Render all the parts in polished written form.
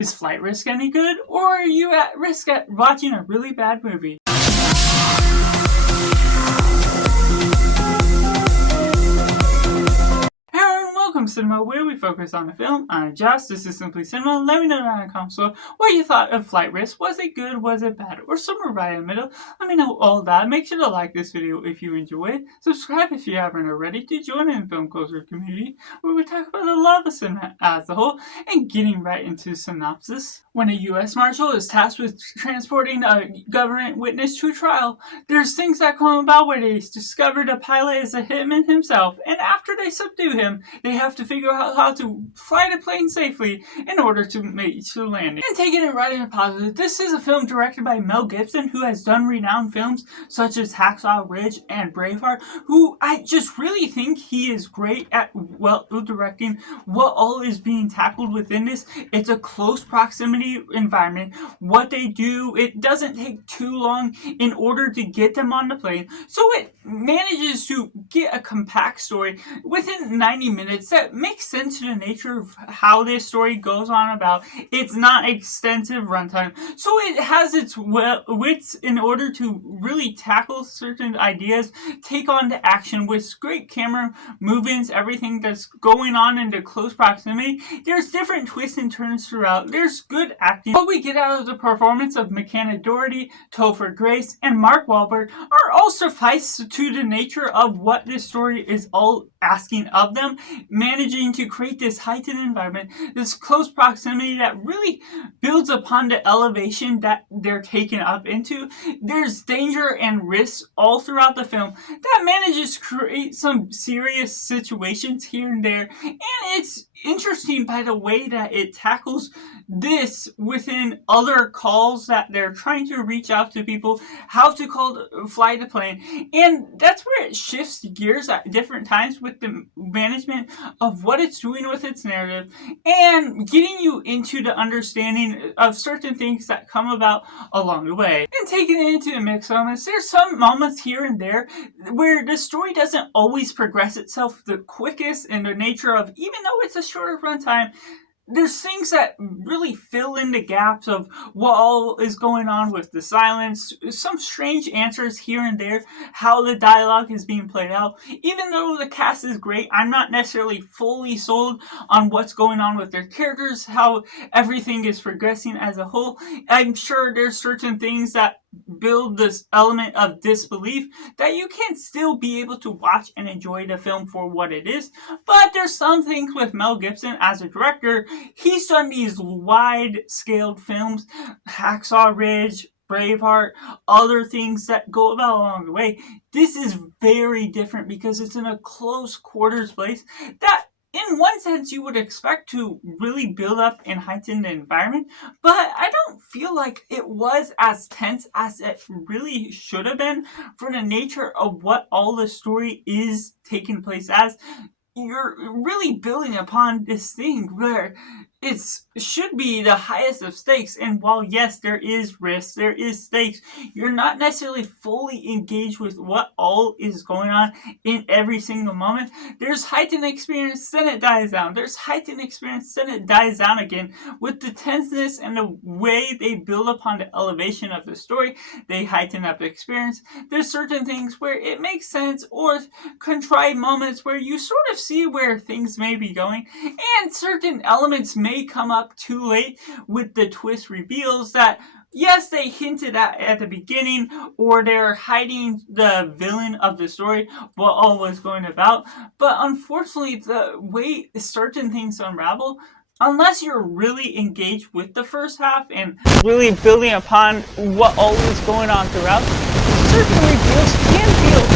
Is flight risk any good, or are you at risk at watching a really bad movie? Hello and welcome to Cinema, where we focus on the film. I'm Josh, this is Simply Cinema. Let me know down in the comments below what you thought of Flight Risk. Was it good, was it bad, or somewhere right in the middle? Let me know all that. Make sure to like this video if you enjoy it. Subscribe if you haven't already to join in the film culture community, where we talk about the love of cinema as a whole. And getting right into the synopsis. When a U.S. Marshal is tasked with transporting a government witness to a trial, there's things that come about where they discover the pilot is a hitman himself, and after they subdue him, they have to figure out how to fly the plane safely in order to make the landing. And taking it right into positive, this is a film directed by Mel Gibson, who has done renowned films such as Hacksaw Ridge and Braveheart, who I just really think he is great at directing what all is being tackled within this. It's a close proximity environment. What they do, it doesn't take too long in order to get them on the plane, so it manages to get a compact story within 90 minutes that makes sense to the nature of how this story goes on about. It's not extensive runtime, so it has its wits in order to really tackle certain ideas, take on the action with great camera movements, everything that's going on in the close proximity. There's different twists and turns throughout. There's good acting. What we get out of the performance of McKenna Doherty, Topher Grace, and Mark Wahlberg are all suffice to the nature of what this story is all asking of them, managing to create this heightened environment, this close proximity that really builds upon the elevation that they're taken up into. There's danger and risks all throughout the film that manages to create some serious situations here and there, and it's interesting by the way that it tackles this within other calls that they're trying to reach out to people, how to fly the plane, and that's where it shifts gears at different times with the management of what it's doing with its narrative and getting you into the understanding of certain things that come about along the way. And taking it into the mix moments, there's some moments here and there where the story doesn't always progress itself the quickest in the nature of, even though it's a shorter runtime, there's things that really fill in the gaps of what all is going on with the silence, some strange answers here and there, how the dialogue is being played out. Even though the cast is great, I'm not necessarily fully sold on what's going on with their characters, how everything is progressing as a whole. I'm sure there's certain things that build this element of disbelief that you can still be able to watch and enjoy the film for what it is. But there's some things with Mel Gibson as a director. He's done these wide-scaled films, Hacksaw Ridge, Braveheart, other things that go about along the way. This is very different because it's in a close quarters place that in one sense you would expect to really build up and heighten the environment, but I don't feel like it was as tense as it really should have been for the nature of what all the story is taking place as. You're really building upon this thing where it should be the highest of stakes, and while yes, there is risk, there is stakes, you're not necessarily fully engaged with what all is going on in every single moment. There's heightened experience, then it dies down. There's heightened experience, then it dies down again. With the tenseness and the way they build upon the elevation of the story, they heighten up the experience. There's certain things where it makes sense, or contrived moments where you sort of see where things may be going, and certain elements may come up too late with the twist reveals that yes, they hinted at the beginning, or they're hiding the villain of the story, what all was going about. But unfortunately, the way certain things unravel, unless you're really engaged with the first half and really building upon what all is going on throughout, certain reveals can feel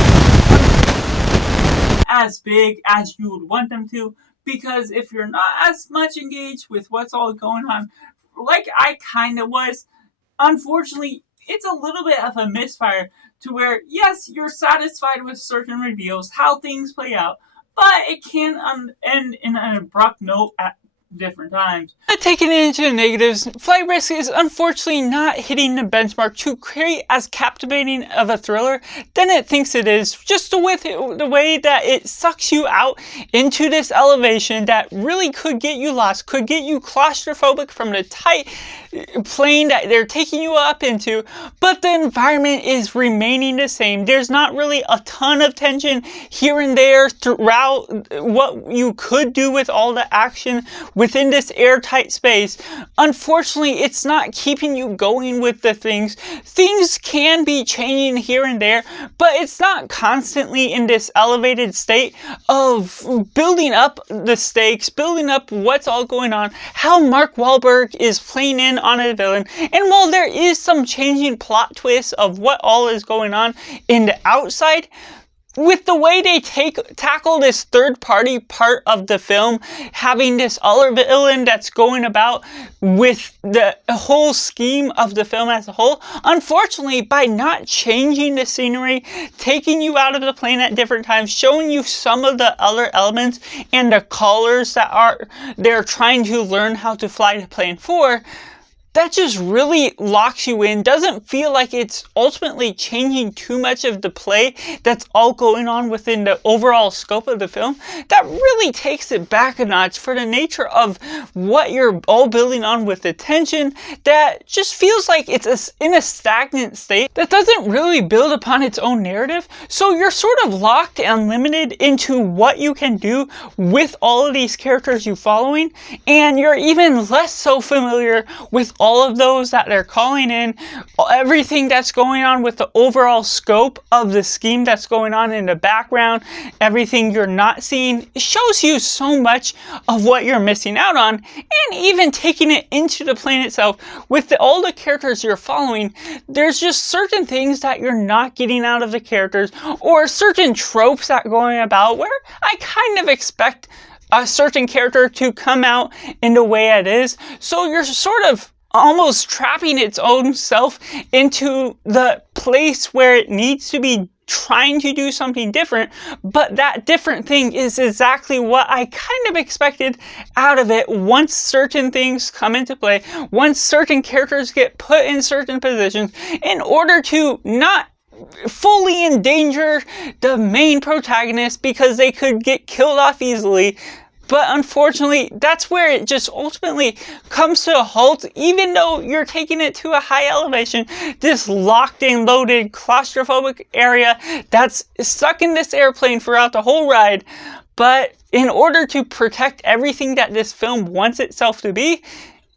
as big as you would want them to. Because if you're not as much engaged with what's all going on, like I kind of was, unfortunately, it's a little bit of a misfire to where, yes, you're satisfied with certain reveals, how things play out, but it can end in an abrupt note at different times. But taking it into the negatives, Flight Risk is unfortunately not hitting the benchmark to create as captivating of a thriller than it thinks it is, just with the way that it sucks you out into this elevation that really could get you lost, could get you claustrophobic from the tight plane that they're taking you up into, but the environment is remaining the same. There's not really a ton of tension here and there throughout what you could do with all the action within this airtight space. Unfortunately, it's not keeping you going with the things. Things can be changing here and there, but it's not constantly in this elevated state of building up the stakes, building up what's all going on, how Mark Wahlberg is playing in on a villain. And while there is some changing plot twists of what all is going on in the outside, with the way they tackle this third-party part of the film, having this other villain that's going about with the whole scheme of the film as a whole, unfortunately, by not changing the scenery, taking you out of the plane at different times, showing you some of the other elements and the colors that they're trying to learn how to fly the plane for, that just really locks you in. Doesn't feel like it's ultimately changing too much of the play that's all going on within the overall scope of the film. That really takes it back a notch for the nature of what you're all building on with the tension that just feels like it's in a stagnant state that doesn't really build upon its own narrative. So you're sort of locked and limited into what you can do with all of these characters you're following, and you're even less so familiar with all of those that they're calling in, everything that's going on with the overall scope of the scheme that's going on in the background, everything you're not seeing. It shows you so much of what you're missing out on, and even taking it into the plane itself with all the characters you're following, there's just certain things that you're not getting out of the characters, or certain tropes that are going about where I kind of expect a certain character to come out in the way it is. So you're sort of almost trapping its own self into the place where it needs to be trying to do something different, but that different thing is exactly what I kind of expected out of it once certain things come into play, once certain characters get put in certain positions in order to not fully endanger the main protagonist because they could get killed off easily. But unfortunately, that's where it just ultimately comes to a halt, even though you're taking it to a high elevation, this locked and loaded claustrophobic area that's stuck in this airplane throughout the whole ride. But in order to protect everything that this film wants itself to be,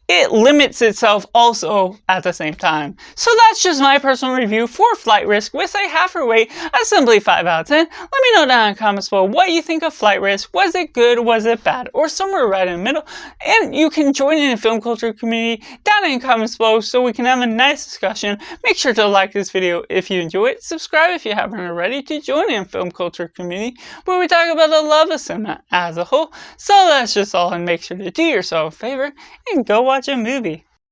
it limits itself also at the same time. So that's just my personal review for Flight Risk with a half rate of simply 5 out of 10. Let me know down in the comments below what you think of Flight Risk. Was it good? Was it bad? Or somewhere right in the middle? And you can join in the film culture community down in the comments below so we can have a nice discussion. Make sure to like this video if you enjoy it. Subscribe if you haven't already to join in the film culture community where we talk about the love of cinema as a whole. So that's just all, and make sure to do yourself a favor and go watch a movie.